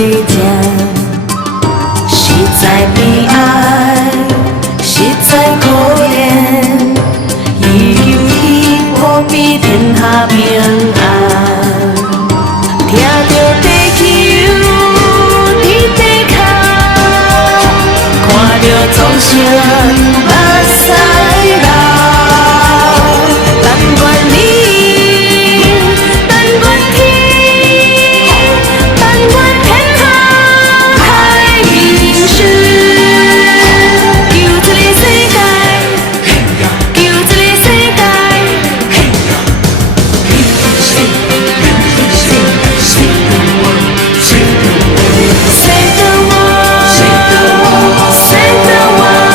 地听，实在悲哀，实在可怜。伊求伊保庇天下平安，听着地球伫地脚，看着众生目屎流。但愿你，但愿天，但愿天下太平顺。求这个世界，求这个世界。Save the world, save the world, save the world.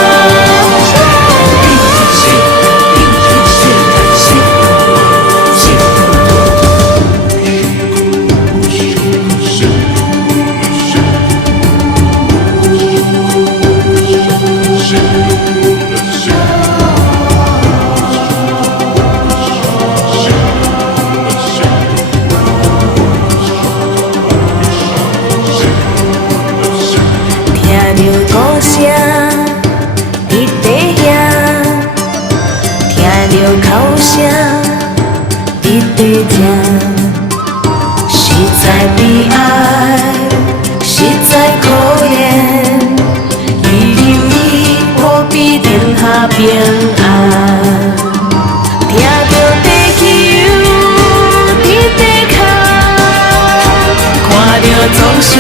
Nghe được có xe đi tế nhà, nghe được khẩu xe đi tế nhà. 实在悲哀，实在可怜。伊求伊保庇天下平安，听着地球伫地脚，看着众生。